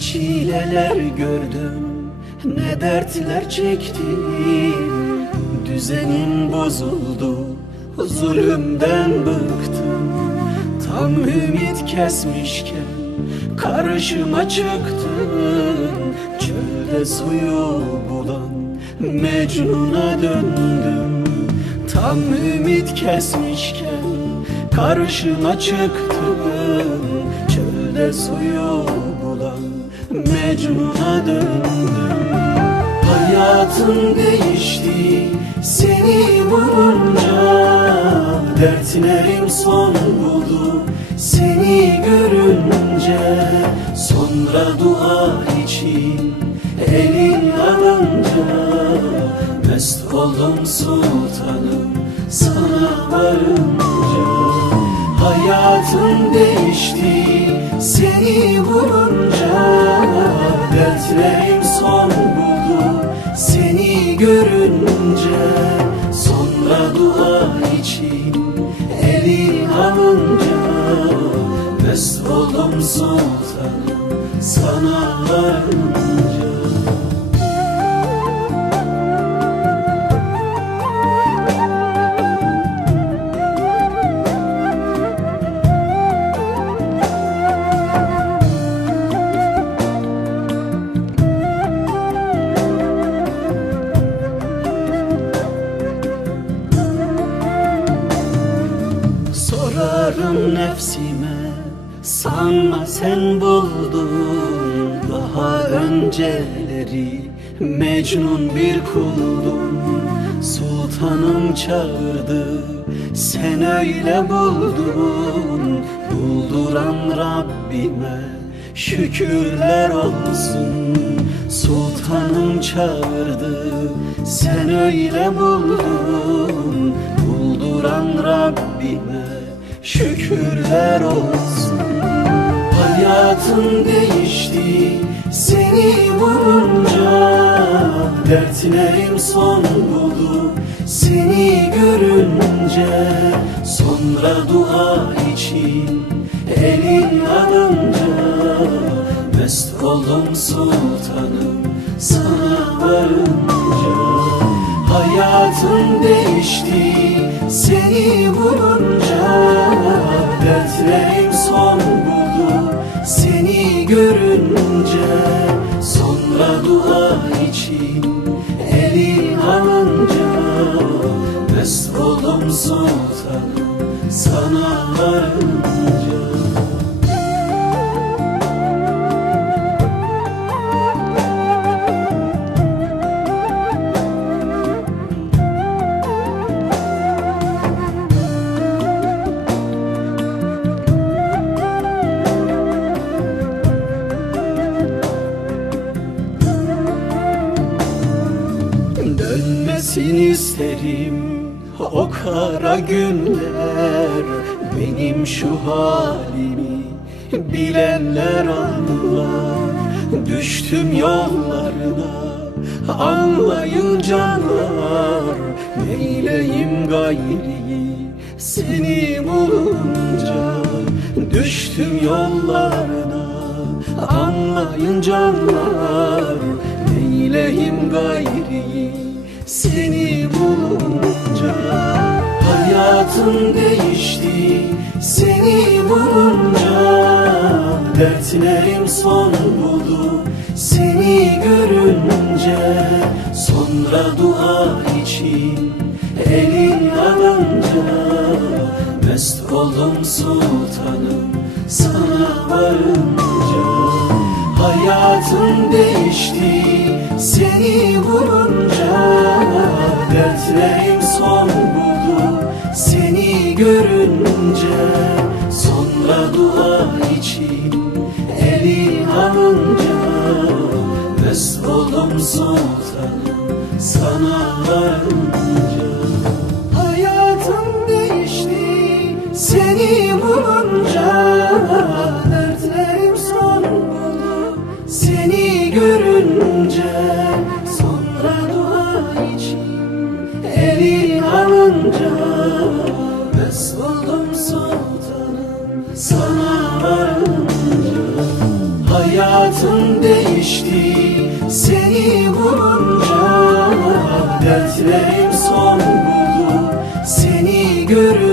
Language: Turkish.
çileler gördüm. Ne dertler çektim Düzenim bozuldu. Zulümden bıktım. Tam ümit kesmişken Karşıma çıktın. Çölde suyu bulan Mecnun'a döndüm. Tam ümit kesmişken Karşıma çıktın. Çölde suyu bulan Mecnun'a döndüm. Hayatın değişti seni bulunca Dertlerim son buldu. Seni görünce Sonra dua için elin alınca Mest oldum sultanım. Sana varınca Hayatın değişti seni vurunca Dertlerim son buldu seni görünce Sonra dua için elin alınca Mest oldum sultanım sana varınca Sorarım nefsime Sanma sen buldun. Daha önceleri Mecnun bir kuldun. Sultanım çağırdı Sen öyle buldun. Bulduran Rabbime Şükürler olsun. Sultanım çağırdı Sen öyle buldun. Bulduran Rabbime Şükürler olsun. Hayatın değişti Seni vurunca Dertlerim son buldu. Seni görünce Sonra dua için Elin alınca Mest oldum sultanım Sana varınca Hayatın değişti seni vurunca Dertlerim son buldu. Seni görünce Sonra dua için elin alınca Mest oldum sultanım sana varınca Dönmesin isterim o kara günler. Benim şu halimi bilenler anlar. Düştüm yollarına anlayın canlar. Neyleyim gayri seni bulunca? Düştüm yollarına anlayın canlar. Neyleyim gayri seni bulunca Hayatın değişti. Seni bulunca Dertlerim son buldu. Seni görünce Sonra dua için elin alınca Mest oldum sultanım sana varınca. Hayatın değişti seni vurunca görünce Sonra dua için elin alınca Mest oldum sultanım sana varınca. Hayatım değişti seni bulunca Dertlerim son buldu. Seni görünce Sonra dua için elin alınca sultanım sana varınca Hayat Hayatım değişti seni vurunca Dertlerim son buldu. Seni görünce